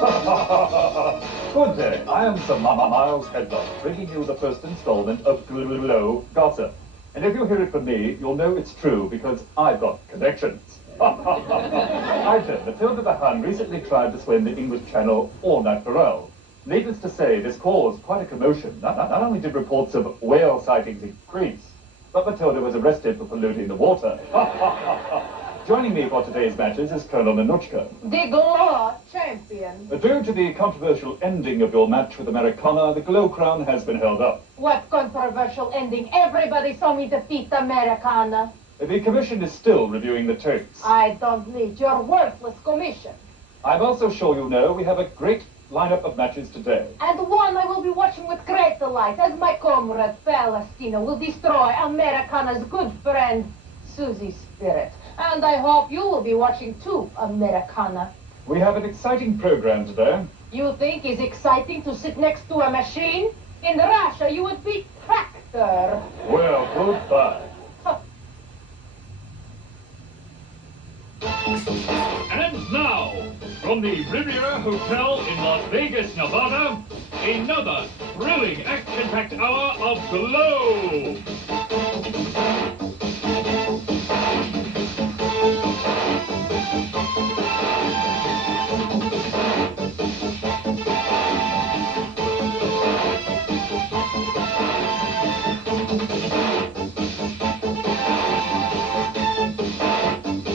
Good day, I am Sir Miles Headlock, bringing you the first installment of G.L.O.W gossip. And if you hear it from me, you'll know it's true because I've got connections. Item, Matilda the Hun recently tried to swim the English Channel au naturel. Needless to say, this caused quite a commotion. Not only did reports of whale sightings increase, but Matilda was arrested for polluting the water. Joining me for today's matches is Colonel Ninotchka. The G.L.O.W champion. Due to the controversial ending of your match with Americana, the G.L.O.W crown has been held up. What controversial ending? Everybody saw me defeat Americana. The commission is still reviewing the tapes. I don't need your worthless commission. I'm also sure you know we have a great lineup of matches today. And one I will be watching with great delight as my comrade Palestina will destroy Americana's good friend Susie's spirit. And I hope you will be watching too, Americana. We have an exciting program today. You think it's exciting to sit next to a machine? In Russia, you would be tractor. Well, goodbye. And now, from the Riviera Hotel in Las Vegas, Nevada, another thrilling action-packed hour of G.L.O.W.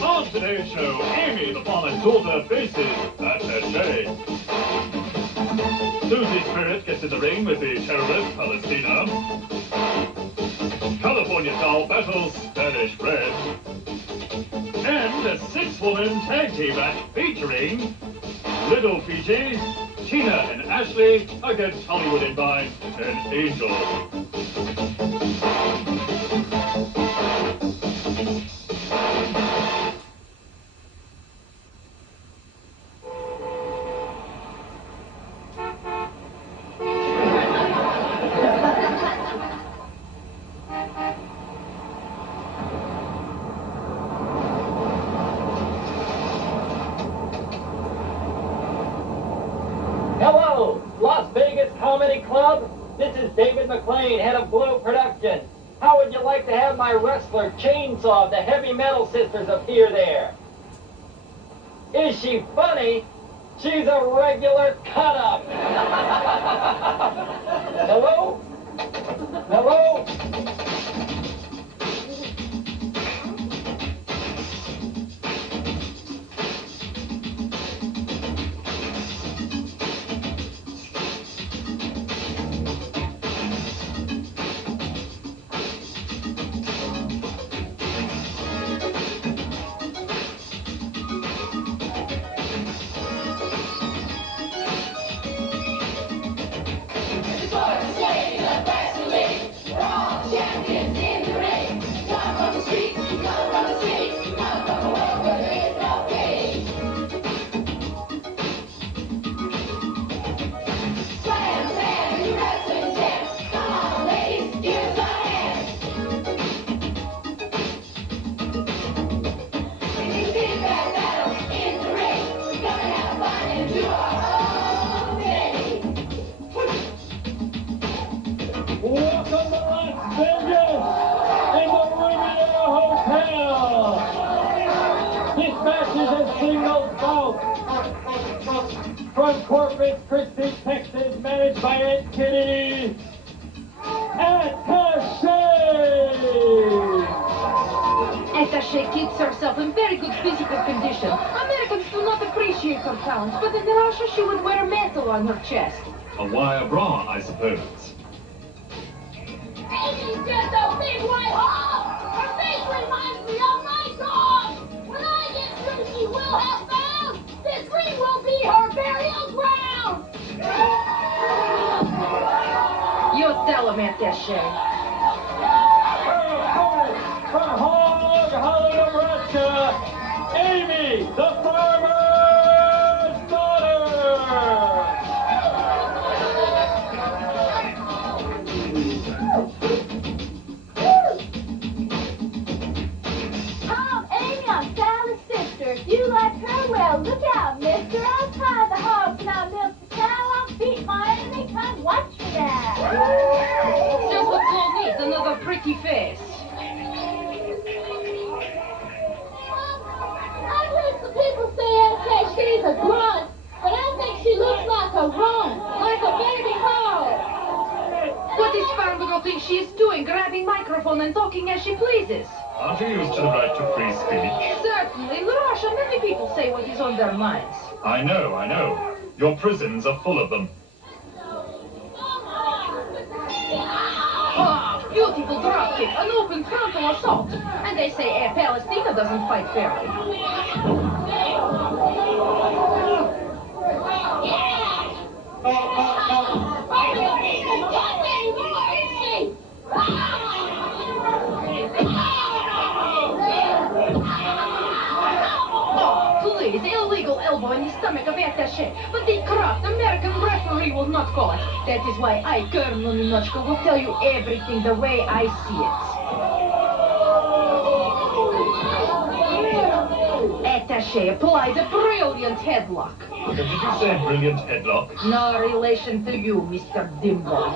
On today's show, Amy, the father's daughter, faces Attache. Susie's spirit gets in the ring with the terrorist Palestina. California doll battles Spanish Red. And a six-woman tag team match featuring Little Fiji, Tina and Ashley against Hollywood in Mind and Angel. Hello, Las Vegas Comedy Club. This is David McLean, head of G.L.O.W Production. How would you like to have my wrestler Chainsaw, the Heavy Metal Sisters, appear there? Is she funny? She's a regular cut-up. Hello? Hello? Welcome to Las Vegas in the Riviera Hotel. This match is a singles bout. From Corpus Christi, Texas, managed by Aunt Kitty, Attache. Attache keeps herself in very good physical condition. Americans do not appreciate her talents, but in Russia she would wear metal on her chest. A wire bra, I suppose. Amy's just a big white hog! Her face reminds me of my dog! When I get through, she will have found this ring will be her burial ground! You tell him, Attache. From Hog Hollow, Nebraska, Amy, the farmer's daughter. I'm Amy, I'm Sally's sister. If you like her, well, look out, mister. I'll tie the hogs and I'll and talking as she pleases. Aren't you used to the right to free speech? Certainly, in Russia, many people say what is on their minds. I know, I know. Your prisons are full of them. Ah, beautiful dropkick, an open frontal assault. And they say Palestina doesn't fight fairly. Please, illegal elbow in the stomach of Attache. But the corrupt American referee will not call it. That is why I, Colonel Ninotchka, will tell you everything the way I see it. Attache applies a brilliant headlock. Did you say brilliant headlock? No relation to you, Mr. Dimbo.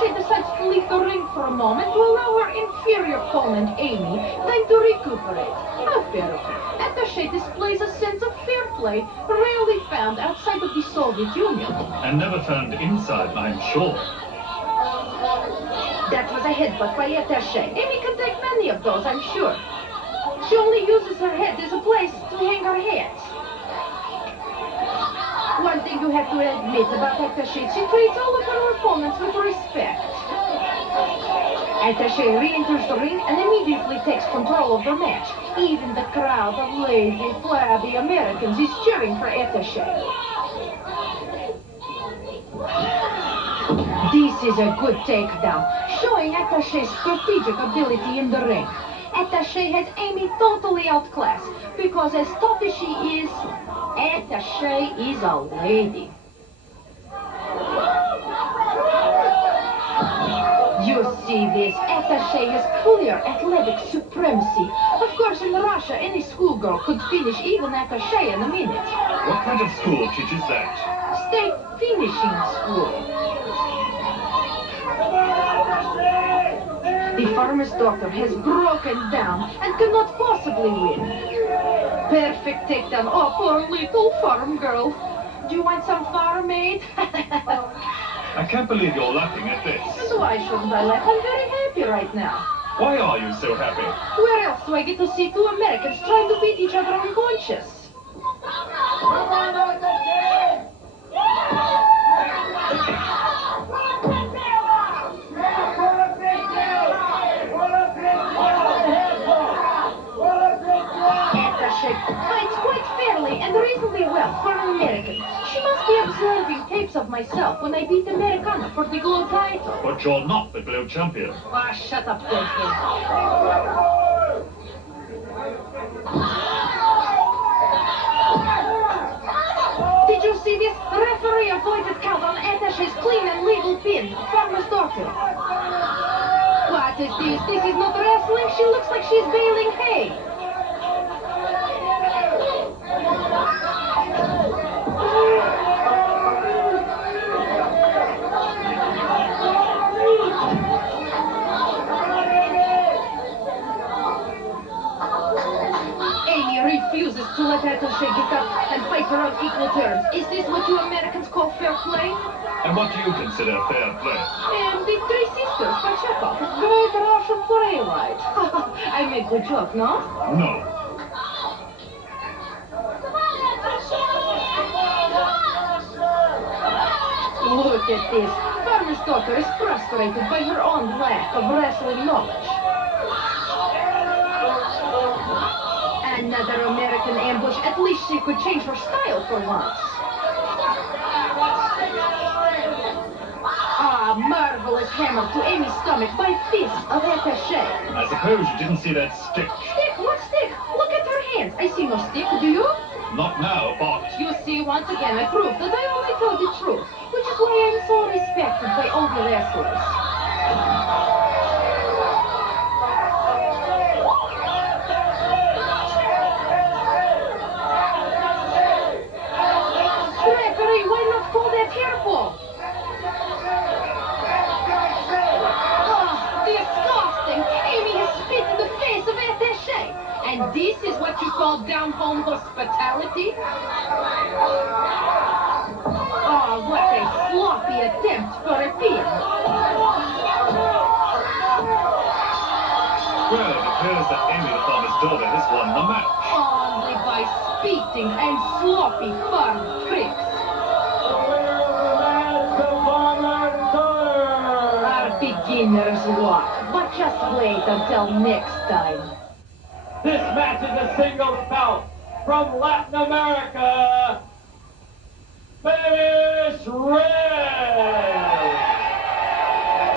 She decides to leave the ring for a moment to allow her inferior opponent, Amy, time to recuperate. How fair of her. Attache displays a sense of fair play rarely found outside of the Soviet Union. And never found inside, I'm sure. That was a headbutt by Attache. Amy can take many of those, I'm sure. She only uses her head as a place to hang her hat. One thing you have to admit about Attache, she treats all of her opponents with respect. Attache re-enters the ring and immediately takes control of the match. Even the crowd of lazy, flabby Americans is cheering for Attache. This is a good takedown, showing Attache's strategic ability in the ring. Attache has Amy totally outclassed, because as tough as she is, Attache is a lady. You see this? Attache has clear athletic supremacy. Of course, in Russia, any schoolgirl could finish even Attache in a minute. What kind of school teaches that? State finishing school. The farmer's daughter has broken down and cannot possibly win. Perfect takedown. Oh, poor little farm girl. Do you want some farm aid? I can't believe you're laughing at this. And why shouldn't I laugh? I'm very happy right now. Why are you so happy? Where else do I get to see two Americans trying to beat each other unconscious? Fights quite fairly and reasonably well for an American. She must be observing tapes of myself when I beat Americana for the G.L.O.W title. But you're not the G.L.O.W champion. Ah, shut up, Desmond. Did you see this? Referee avoided count on Attache's clean and legal pin. Farmer's daughter. What is this? This is not wrestling. She looks like she's baling hay. Refuses to let Attache get up and fight her on equal terms. Is this what you Americans call fair play? And what do you consider fair play? And the three sisters, Pacheko, great Russian playwright. I make good joke, no? No. Look at this. Farmer's daughter is frustrated by her own lack of wrestling knowledge. Another American ambush. At least she could change her style for once. Ah, marvelous hammer to Amy's stomach by fist of Attache. I suppose you didn't see that stick. Stick? What stick? Look at her hands. I see no stick. Do you? Not now, but... You see, once again, I proved that I only tell the truth, which is why I'm so respected by all the wrestlers. Referee, why not call that careful? Oh, disgusting! Amy has spit in the face of Attache. And this is what you call down-home hospitality? Oh, what a sloppy attempt for a pin. Well, it appears that Amy the farmer's daughter has won the match. Only by spitting and sloppy farm tricks. The winner of the match, the farmer's daughter. Our beginner's luck, but just wait until next time. This match is a singles bout from Latin America. Spanish Red.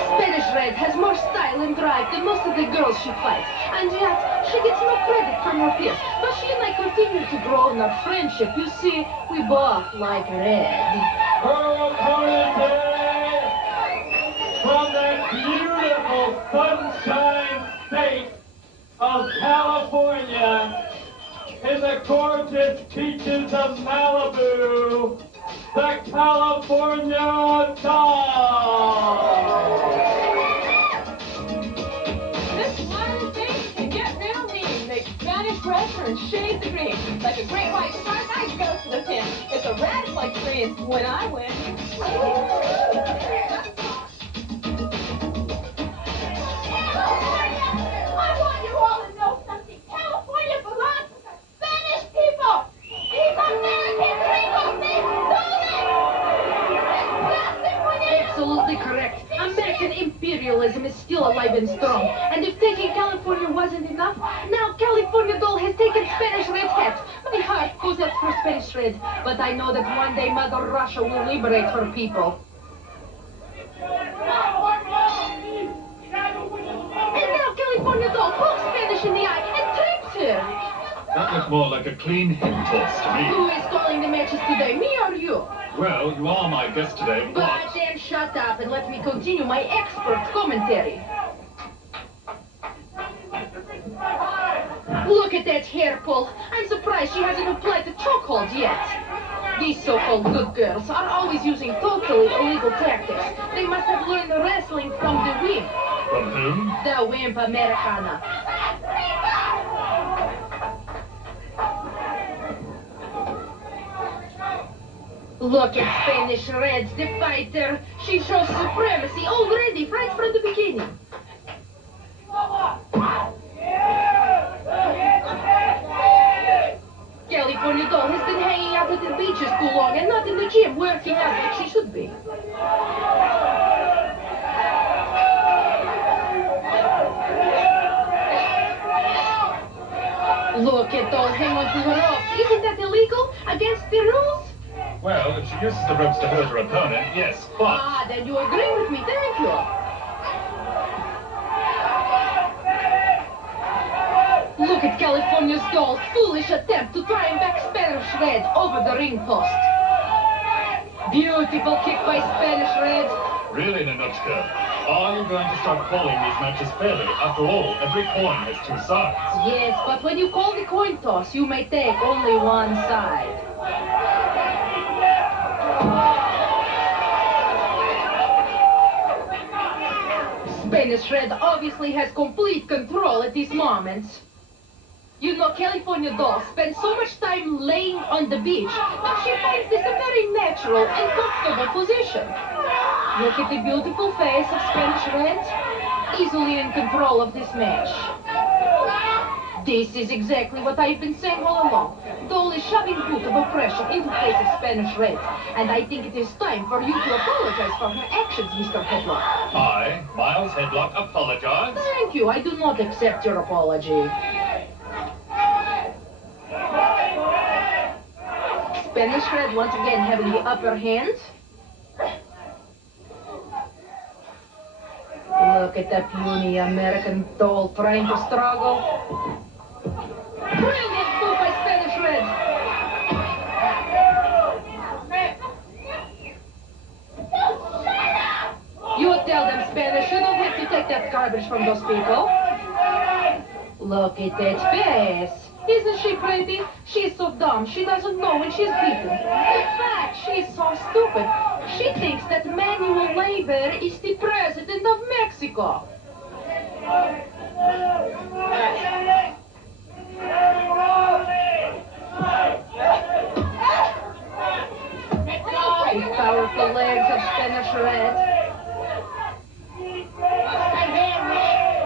Spanish Red has more style and drive than most of the girls she fights, and yet she gets no credit from her peers. But she and I continue to grow in our friendship. You see, we both like red. Her opponent today, from that beautiful sunshine state of California, in the gorgeous beaches of Malibu, the California Doll. This one thing can get real mean. Make Spanish red turn shades of green. Like a great white shark, I go to the pin. It's a red like freeze when I win. I want you all to know something. California belongs to the Spanish people. These American people, they stole it. Absolutely correct. American imperialism is still alive and strong. And if taking California wasn't enough, now California Doll has taken Spanish Red hat. My heart goes out for Spanish Red, but I know that one day Mother Russia will liberate her people. And now California Doll pokes Spanish in the eye and trips her. That looked more like a clean hip toss to Who me. is calling the matches today, me or you? Well, you are my guest today, But but... then shut up and let me continue my expert commentary. Look at that hair pull. I'm surprised she hasn't applied the chokehold yet. These so-called good girls are always using totally illegal tactics. They must have learned wrestling from the wimp. From whom? The wimp Americana. Look at Spanish Reds, the fighter. She shows supremacy already, right from the beginning. California Doll has been hanging out at the beaches too long and not in the gym working out like she should be. Look at Doll hang on to her ropes. Isn't that illegal? Against the rules? Well, if she uses the ropes to hurt her opponent, yes, but... Ah, then you agree with me, thank you. Look at California's Doll's foolish attempt to try and back Spanish Red over the ring post. Beautiful kick by Spanish Red. Really, Ninotchka, are you going to start calling these matches fairly? After all, every coin has two sides. Yes, but when you call the coin toss, you may take only one side. Spanish Red obviously has complete control at this moment. You know, California Doll spends so much time laying on the beach, but she finds this a very natural and comfortable position. Look at the beautiful face of Spanish Red, easily in control of this match. This is exactly what I've been saying all along. Doll is shoving foot of oppression into the face of Spanish Red, and I think it is time for you to apologize for her actions, Mr. Headlock. I, Miles Headlock, apologize. Thank you. I do not accept your apology. Spanish Red once again having the upper hand. Look at that puny American Doll trying to struggle. Brilliant move by Spanish Red. You tell them, Spanish, you don't have to take that garbage from those people. Look at that face. Isn't she pretty? She's so dumb, she doesn't know when she's beaten. In fact, she's so stupid. She thinks that manual labor is the president of Mexico. Red.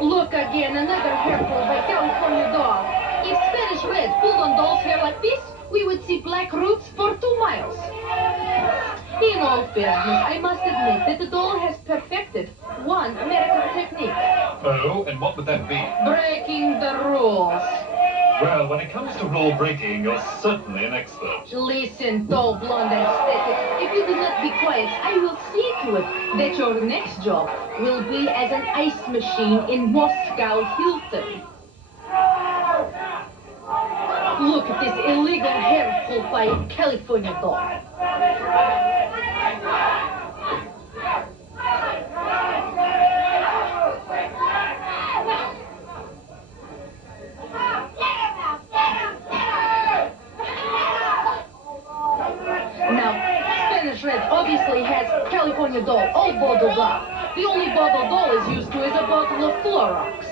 Look again, another hair pull by California Dog. If Spanish Red pulled on Doll's hair like this, we would see black roots for 2 miles. In all fairness, I must admit that the doll has perfected one American technique. Oh, and what would that be? Breaking the rules. Well, when it comes to rule breaking, you're certainly an expert. Listen, tall, blonde, aesthetic. If you do not be quiet, I will see to it that your next job will be as an ice machine in Moscow Hilton. Look at this illegal hair pull by California Doll. Now, Spanish Red obviously has California Doll all bottled up. The only bottle Doll is used to is a bottle of Clorox.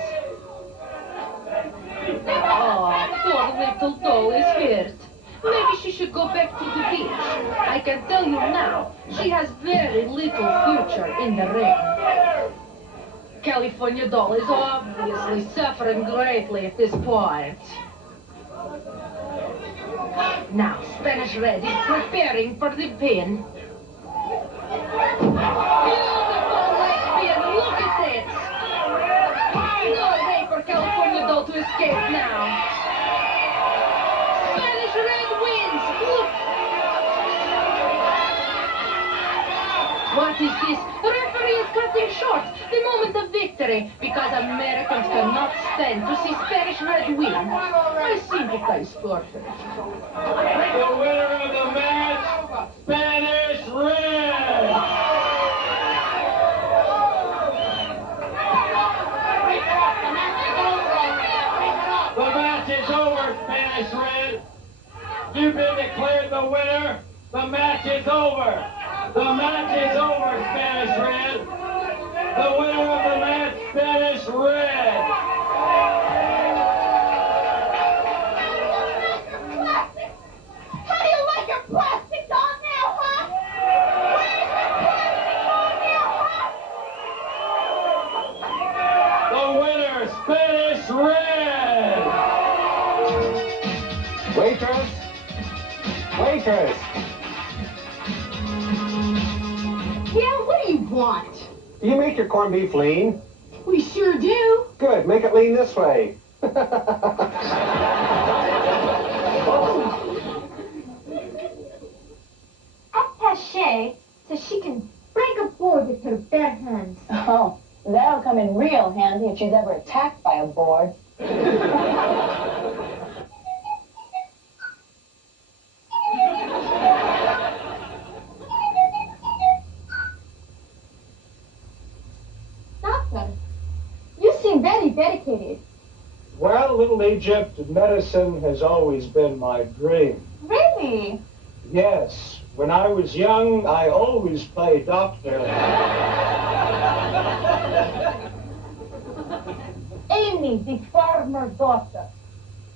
Oh, poor little Doll is hurt. Maybe she should go back to the beach. I can tell you now, she has very little future in the ring. California Doll is obviously suffering greatly at this point. Now, Spanish Red is preparing for the pin. Beautiful leg pin, look at this! No way for California Doll to escape now. Spanish Red wins, look! What is this? The referee is cutting short the moment of victory because Americans cannot stand to see Spanish Red win. I sympathize for her. The winner of the match, Spanish Red! The match is over, Spanish Red. You've been declared the winner. The match is over. The match is over, Spanish Red. The winner of the match, Spanish Red. How do you like your plastic doll now, huh? Where's your plastic doll now, huh? The winner, Spanish Red. Waitress! Waitress! Yeah, what do you want? Do you make your corned beef lean? We sure do. Good, make it lean this way. Attache says she can break a board with her bare hands. Oh, that'll come in real handy if she's ever attacked by a board. Doctor, you seem very dedicated. Well, Little Egypt, medicine has always been my dream. Really? Yes, when I was young, I always played doctor. Amy, the farmer daughter,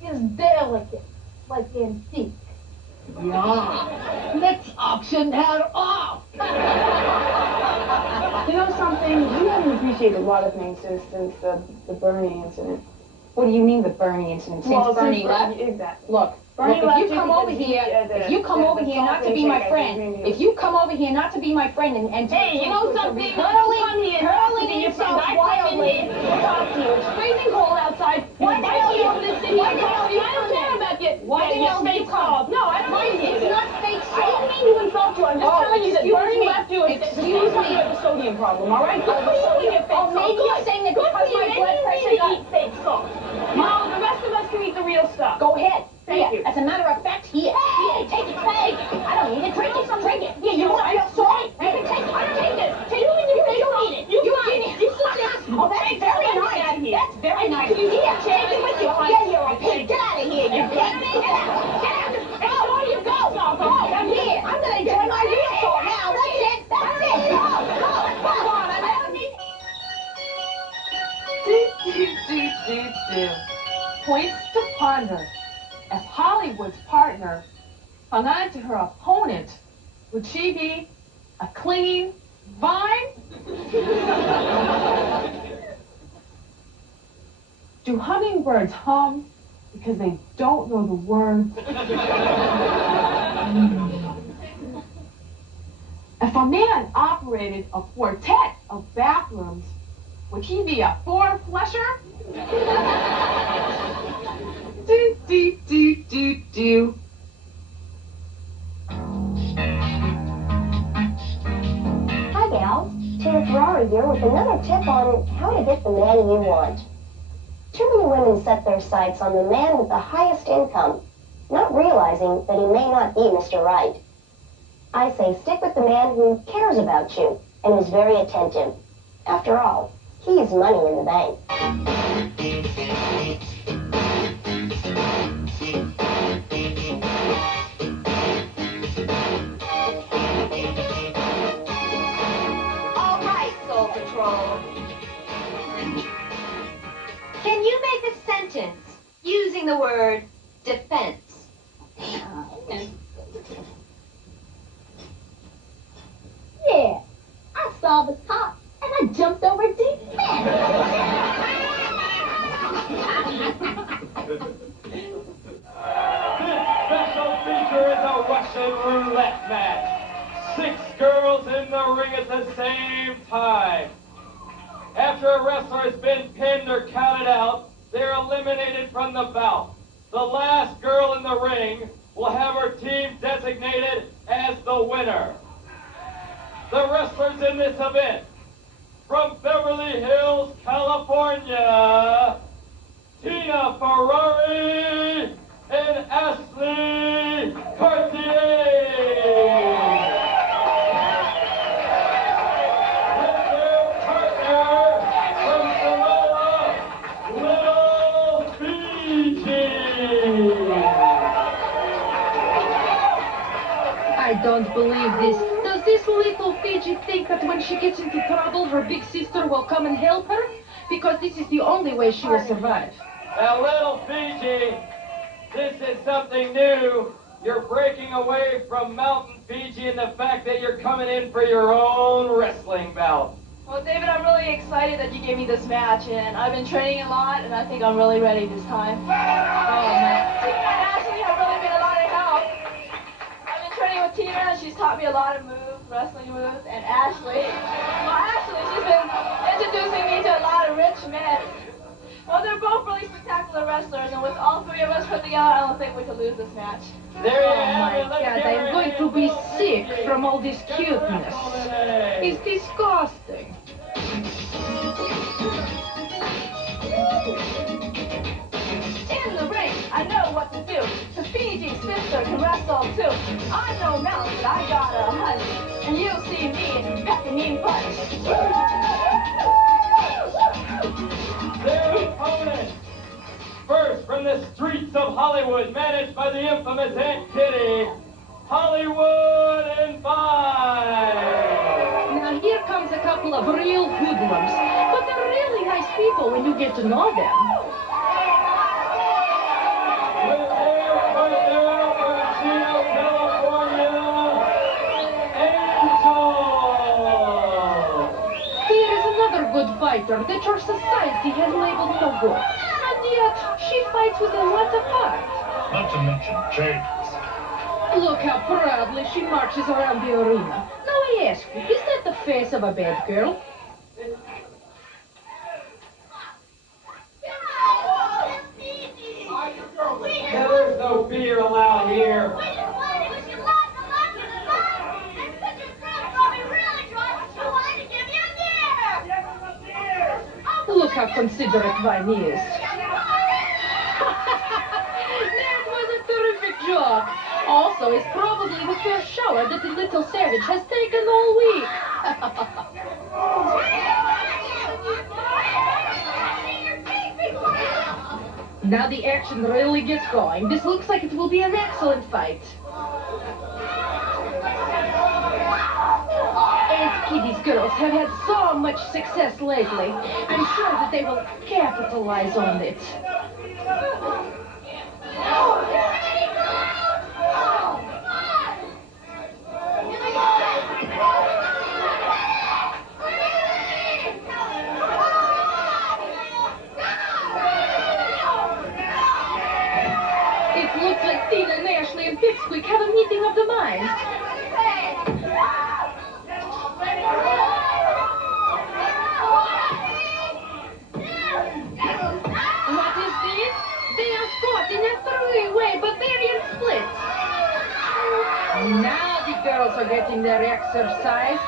is delicate, like antique. Yeah, let's auction her off. You know something? We haven't appreciated a lot of things since the Bernie incident. What do you mean the Bernie incident? Since Bernie left? Exactly. Look, Bernie if left you come over here, if you come over here not to be my friend, if you come over here not to be my friend and Hey, you know something? curling yourself wildly. Talk to you. It's freezing cold outside. Why the hell you want to sit here? I don't care about you. Why the hell did you come? No, I don't mean it. It's not fake I didn't mean to insult you. I'm just telling you that Bernie left you. Excuse me. You have a sodium problem, all right? Good for you and your fake Oh, salt. maybe you're saying that Good because for you. my blood pressure got... eat fake salt. No, the rest of us can eat the real stuff. Go ahead. Thank you. As a matter of fact, here. Here, take it. Hey, I don't need it. Drink it. Drink it. Here, you want real salt? You can take it. I don't take this. Take it in your face. You need it. You You got need it. it. You sit there. Oh, that's very nice. That's very nice. You Here, take take it with you. it. Yeah, you're a pig. Get out of here, you pig. Get out. Get out. Oh, where you go? Oh, I'm here. I'm going to enjoy my real salt now. That's it. That's it. Go. Come on. I don't need... Points to ponder. If Hollywood's partner hung on to her opponent, would she be a clean, Vine? Do hummingbirds hum because they don't know the words? If a man operated a quartet of bathrooms, would he be a four-flusher? Do, do, do, do, do. Hi, gals. Tina Ferrari here with another tip on how to get the man you want. Too many women set their sights on the man with the highest income, not realizing that he may not be Mr. Right. I say stick with the man who cares about you and is very attentive. After all, he's money in the bank. All right, Soul Patrol. Can you make a sentence using the word defense? Yeah, I saw the top and I jumped over deep fence. This special feature is a Russian roulette match. 6 girls in the ring at the same time. After a wrestler has been pinned or counted out, they're eliminated from the bout. The last girl in the ring will have her team designated as the winner. The wrestlers in this event, from Beverly Hills, California, Tina Ferrari and Ashley Cartier. With their partner from Samoa, Little Fiji. I don't believe this. Does this little Fiji think that when she gets into trouble, her big sister will come and help her? Because this is the only way she will survive. Now, Little Fiji, this is something new. You're breaking away from Mountain Fiji and the fact that you're coming in for your own wrestling bout. Well, David, I'm really excited that you gave me this match, and I've been training a lot, and I think I'm really ready this time. Oh, man. Tina and Ashley have really been a lot of help. I've been training with Tina, and she's taught me a lot of moves, wrestling moves, and Ashley, she's been introducing me to a lot of rich men. Well, they're both really spectacular wrestlers, and with all 3 of us put together, I don't think we could lose this match. There you Oh have my it. Let's God, give her I'm a going hand to be for Little sick Fiji. from all this cuteness. It's disgusting. In the ring, I know what to do. The Fiji sister can wrestle too. I'm no mouse, but I got a hunch. And you'll see me pack a mean punch. Their opponent, first from the streets of Hollywood, managed by the infamous Aunt Kitty, Hollywood and Vine. Now here comes a couple of real hoodlums, but they're really nice people when you get to know them. With their partner from Chino, California, Angel. Here is another good fighter that your society has labeled no good. And yet, she fights with a lot of heart. Not to mention chains. Look how proudly she marches around the arena. Now I ask you, is that the face of a bad girl? Now, there's no beer allowed here. Look how considerate Vine is. That was a terrific job. Also, it's probably the first shower that the little savage has taken all week. Now the action really gets going. This looks like it will be an excellent fight. Aunt Kitty's girls have had so much success lately. I'm sure that they will capitalize on it. of the mind. What is this? They are caught in a three-way Bavarian split. Now the girls are getting their exercise.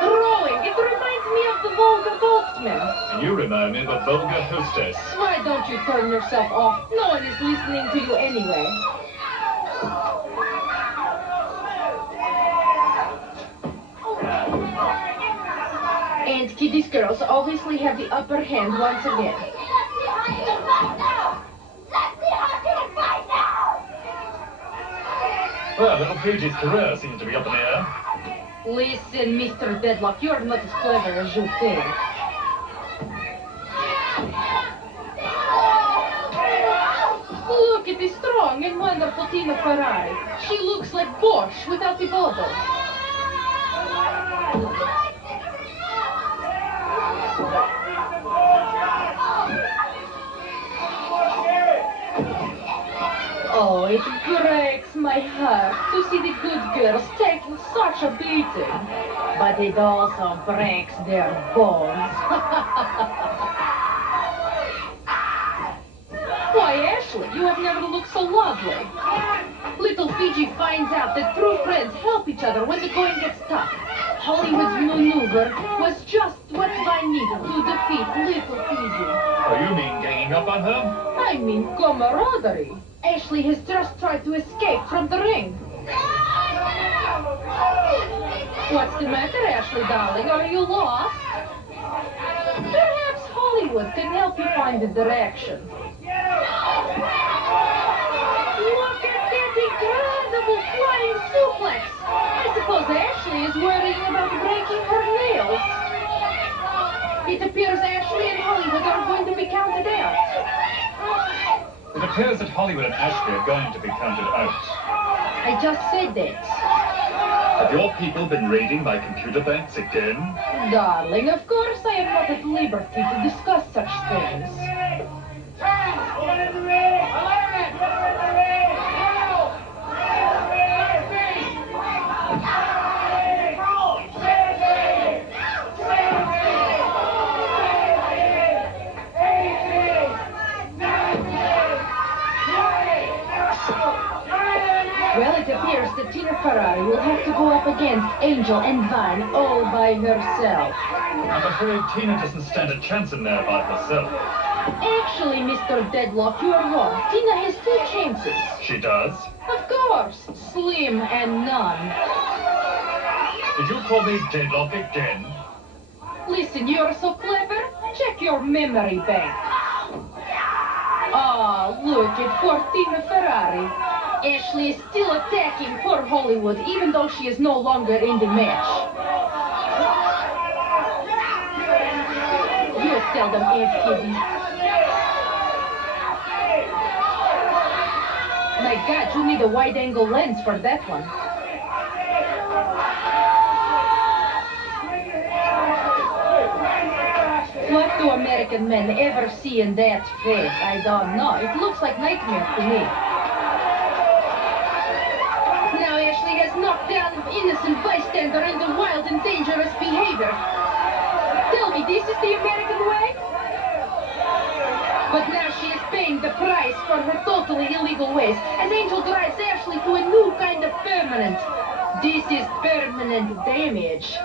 Throwing, it reminds me of the vulgar goldsman. You remind me of a vulgar hostess. Why don't you turn yourself off? No one is listening to you anyway. And Kitty's girls obviously have the upper hand once again. Well, little Fiji's career seems to be up in the air. Listen, Mr. Deadlock, you are not as clever as you think. Look at the strong and wonderful Tina Ferrari. She looks like Bosch without the bottle. Oh, it breaks my heart to see the good girls taking such a beating. But it also breaks their bones. Why, Ashley, you have never looked so lovely. Little Fiji finds out that true friends help each other when the going gets tough. Hollywood's maneuver was just what I needed to defeat little Fiji. Oh, you mean ganging up on her? I mean camaraderie. Ashley has just tried to escape from the ring. What's the matter, Ashley, darling? Are you lost? Perhaps Hollywood can help you find the direction. Look at that incredible flying suplex! I suppose Ashley is worrying about breaking her nails. It appears Ashley and Hollywood are going to be counted out. It appears that Hollywood and Ashley are going to be counted out. I just said that. Have your people been raiding my computer banks again? Darling, of course I am not at liberty to discuss such things. Well, it appears that Tina Ferrari will have to go up against Angel and Vine all by herself. I'm afraid Tina doesn't stand a chance in there by herself. Actually, Mr. Deadlock, you are wrong. Tina has two chances. She does? Of course. Slim and none. Did you call me Deadlock again? Listen, you are so clever. Check your memory bank. Ah, look at poor Tina Ferrari. Ashley is still attacking poor Hollywood, even though she is no longer in the match. You tell them, Aunt Kitty. My God, you need a wide-angle lens for that one. What do American men ever see in that face? I don't know. It looks like nightmare to me. Now Ashley has knocked down an innocent bystander into wild and dangerous behavior. Tell me, this is the American way? But now she is paying the price for her totally illegal ways as Angel drives Ashley to a new kind of permanent. This is permanent damage.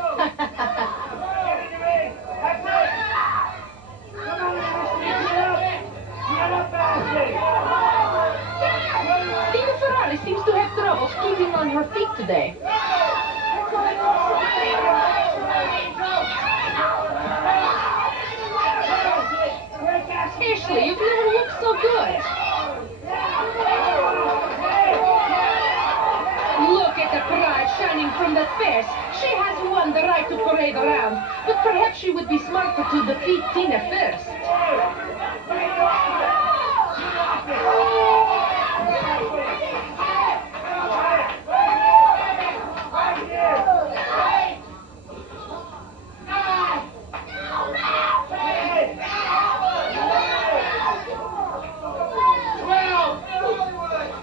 Tina Ferrari seems to have troubles keeping on her feet today. Ashley, you've never looked so good. Look at the pride shining from that face. She has won the right to parade around, but perhaps she would be smarter to defeat Tina first.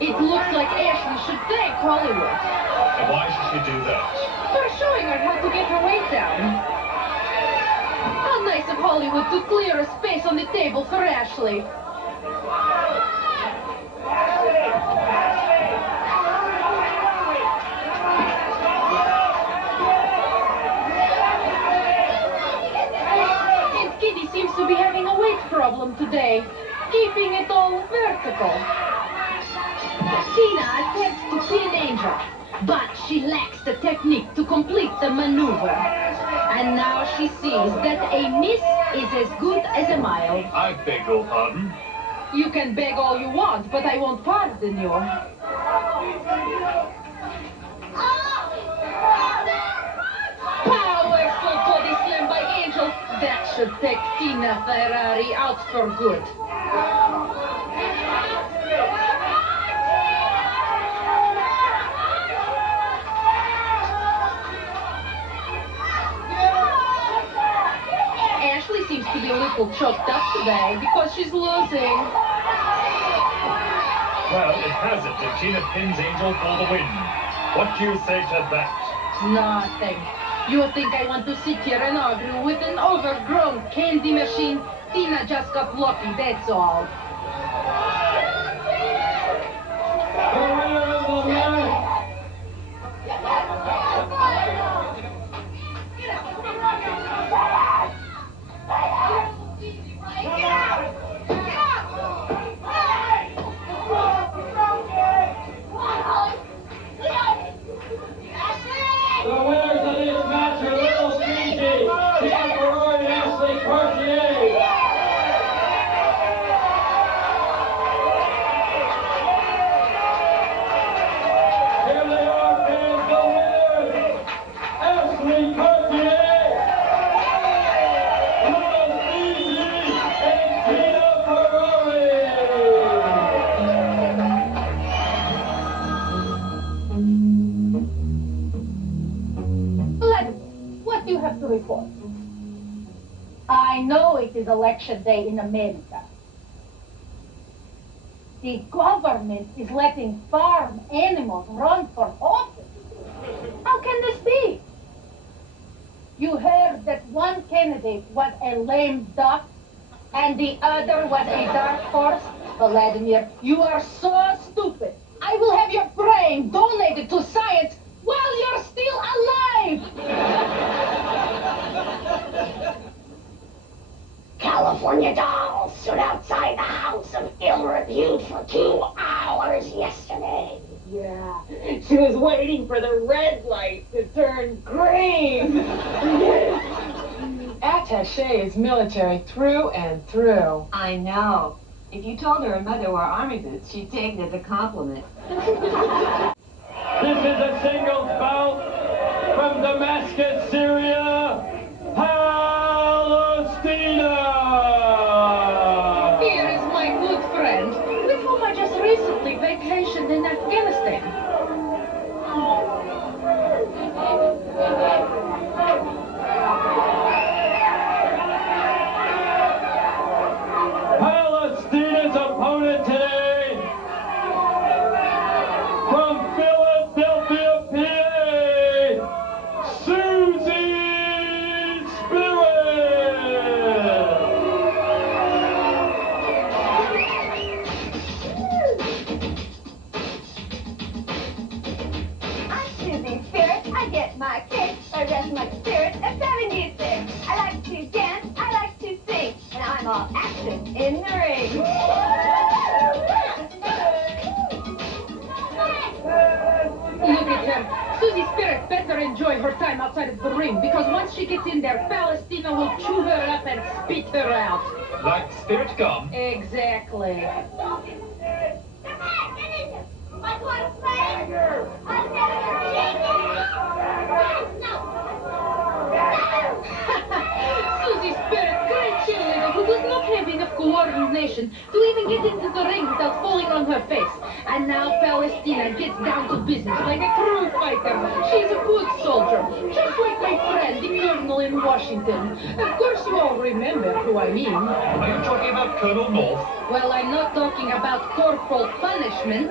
It looks like Ashley should thank Hollywood. And why should she do that? For showing her how to get her weight down. How nice of Hollywood to clear a space on the table for Ashley. And Kitty seems to be having a weight problem today, keeping it all vertical. Tina attempts to pin Angel, but she lacks the technique to complete the maneuver. And now she sees that a miss is as good as a mile. I beg your pardon. You can beg all you want, but I won't pardon you. Powerful body slam by Angel. That should take Tina Ferrari out for good. Ashley seems to be a little choked up today because she's losing. Well, it has it that Tina pins Angel for the win. What do you say to that? Nothing. You think I want to sit here and argue with an overgrown candy machine? Tina just got lucky, that's all. The winners of this match are Little Fiji, and Ashley Cartier. Here they are, fans, the winners, Ashley Cartier, Little Fiji, and Tina Ferrari. What do you have to report? I know it is election day in America. The government is letting farm animals run for office. How can this be? You heard that one candidate was a lame duck and the other was a dark horse? Vladimir, you are so stupid. I will have your brain donated to science while you're still alive! California dolls stood outside the house of ill repute for 2 hours yesterday. Yeah, she was waiting for the red light to turn green. Attache is military through and through. I know. If you told her mother wore army boots, she'd take it as a compliment. This is a singles bout from Damascus, Syria, Palestina. Here is my good friend, with whom I just recently vacationed in Afghanistan. Palestina's opponent today, from Philadelphia, PA, Susie Spirit. I'm Susie Spirit. I get my kicks, I rest my spirit at 76. I like to dance, I like to sing, and I'm all action in the ring. Look at her. Susie Spirit better enjoy her time outside of the ring, because once she gets in there, Palestina will chew her up and spit her out. Like spirit gum? Exactly. Want to play? I'm Susie Spirit, great cheerleader who does not have enough coordination to even get into the ring without falling on her face. And now Palestina gets down to business like a true fighter. She's a good soldier, just like my friend, the Colonel in Washington. Of course you all remember who I mean. Are you talking about Colonel North? Well, I'm not talking about corporal punishment.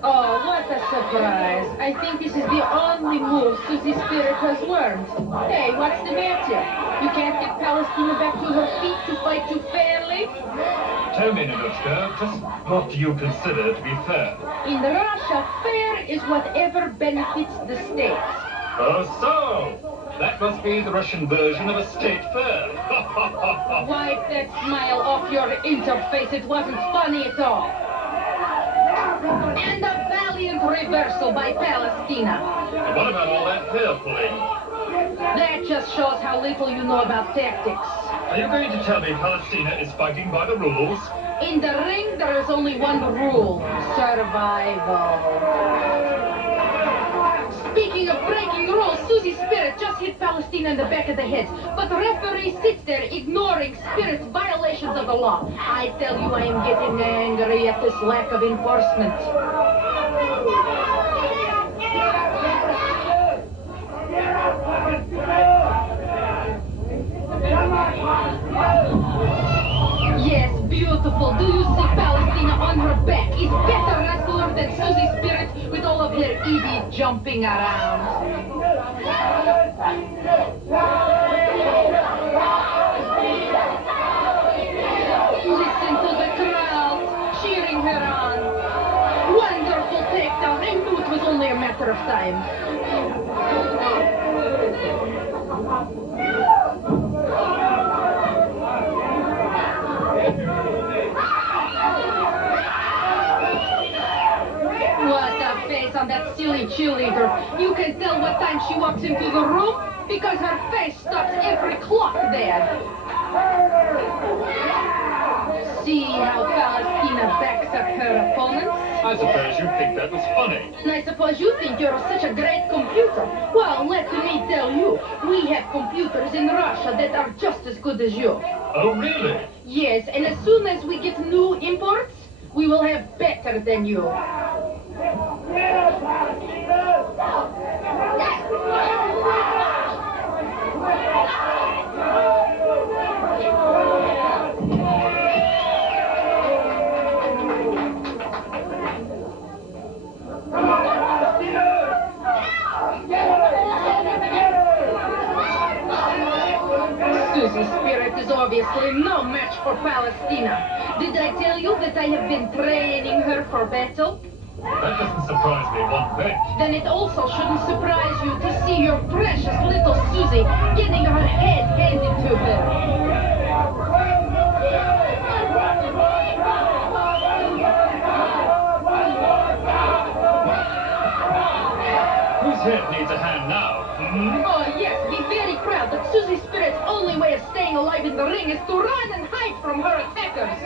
Oh, what a surprise. I think this is the only move Susie Spirit has learned. Hey, what's the matter? You can't get Palestina back to her feet to fight you fairly? Tell me, Ninotchka, just what do you consider to be fair? In Russia, fair is whatever benefits the state. Oh, so! That must be the Russian version of a state fair. Wipe that smile off your interface. It wasn't funny at all. And a valiant reversal by Palestina. What about all that hair pulling? That just shows how little you know about tactics. Are you going to tell me Palestina is fighting by the rules? In the ring, there is only one rule: survival. Speaking of breaking rules, Susie Spirit just hit Palestina in the back of the head. But the referee sits there ignoring Spirit's violations of the law. I tell you, I am getting angry at this lack of enforcement. Yes, beautiful. Do you see Palestina on her back? Is better wrestler than Susie Spirit with all of her easy jumping around. Listen to the crowd cheering her on. Wonderful takedown. I knew it was only a matter of time. What a face on that silly cheerleader. You can tell what time she walks into the room because her face stops every clock there. See how Palestina backs up her opponents? I suppose you think that was funny. And I suppose you think you're such a great computer. Well, let me tell you, we have computers in Russia that are just as good as you. Oh, really? Yes, and as soon as we get new imports, we will have better than you. Susie Spirit is obviously no match for Palestina. Did I tell you that I have been training her for battle? That doesn't surprise me one bit. Then it also shouldn't surprise you to see your precious little Susie getting her head handed to her. Whose head needs a hand now? Hmm? Oh, yes, be very proud that Susie Spirit's only way of staying alive in the ring is to run and hide from her attackers.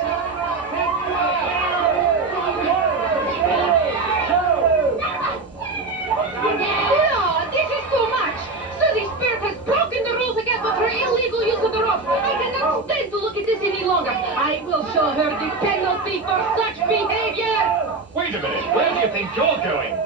No, this is too much. Susie Spirit has broken the rules again with her illegal use of the rope. I cannot stand to look at this any longer. I will show her the penalty for such behavior. Wait a minute, where do you think you're going?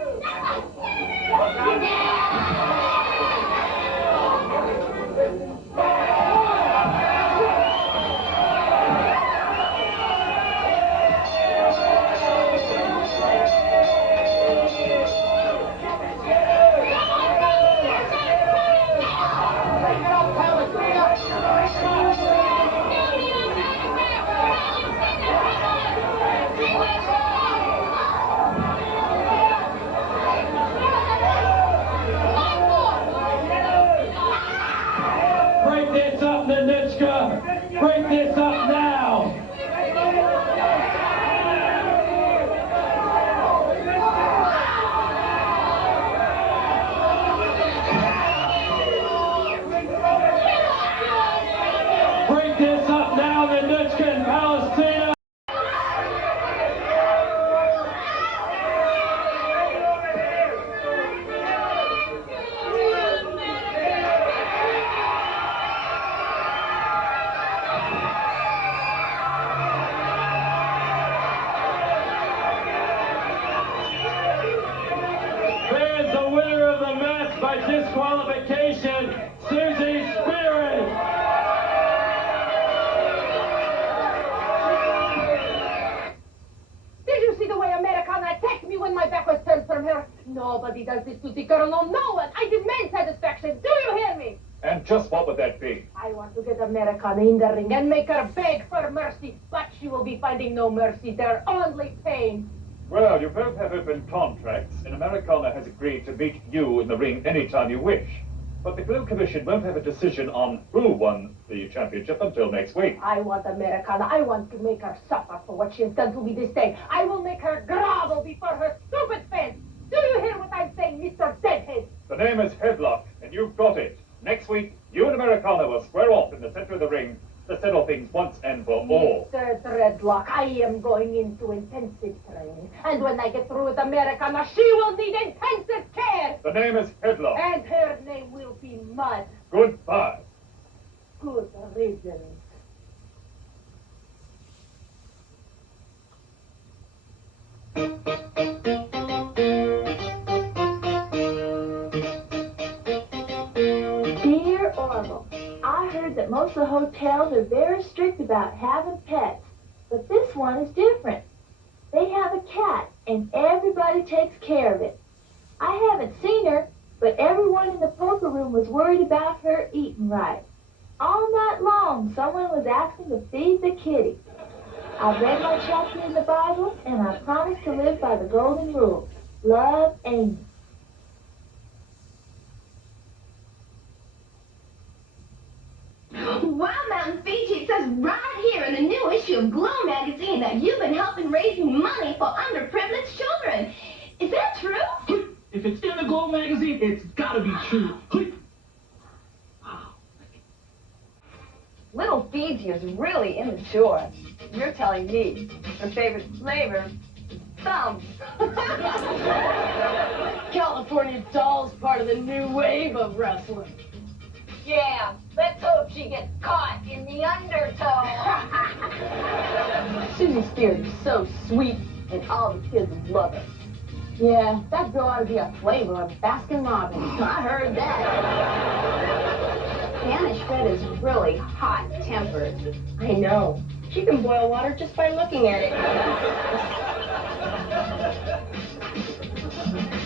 Break this up, Ninotchka! Break this up now! Break this up now, Ninotchka and Palestina! There's the winner of the match by disqualification, Susie Spirit! questions from her. Nobody does this to the girl, no one. I demand satisfaction. Do you hear me? And just what would that be? I want to get Americana in the ring and make her beg for mercy, but she will be finding no mercy there, only pain. Well, you both have open contracts, and Americana has agreed to meet you in the ring anytime you wish. But the G.L.O.W Commission won't have a decision on who won the championship until next week. I want Americana. I want to make her suffer for what she has done to me this day. I will make her grovel before her stupid fans. Do you hear what I'm saying, Mr. Deadhead? The name is Headlock, and you've got it. Next week, you and Americana will square off in the center of the ring to settle things once and for all. Mr. Dreadlock, I am going into intensive training. And when I get through with Americana, she will need intensive care. The name is Headlock. And her name will be Mud. Goodbye. Good riddance. Dear Orville, I heard that most of the hotels are very strict about having pets, but this one is different. They have a cat, and everybody takes care of it. I haven't seen her, but everyone in the poker room was worried about her eating right. All night long, someone was asking to feed the kitty. I've read my chapter in the Bible, and I promise to live by the golden rule. Love Amy. Wow, Mountain Fiji, it says right here in the new issue of G.L.O.W magazine that you've been helping raising money for underprivileged children. Is that true? If it's in the G.L.O.W magazine, it's gotta be true. Little Fiji is really immature. You're telling me her favorite flavor is thumbs. California Doll's part of the new wave of wrestling. Yeah, let's hope she gets caught in the undertow. Susie Spears is so sweet, and all the kids love her. Yeah, that girl ought to be a flavor of Baskin-Robbins. I heard that. Spanish Red is really hot-tempered. I know. She can boil water just by looking at it.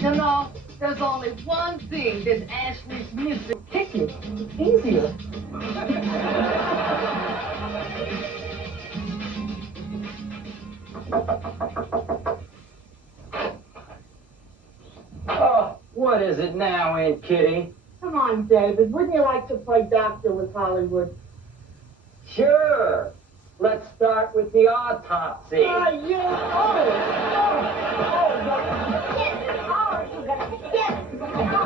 You know, there's only one thing that Ashley's missing. Kick it. Easier. Oh, what is it now, Aunt Kitty? Come on, David. Wouldn't you like to play doctor with Hollywood? Sure. Let's start with the autopsy. Yeah. Oh,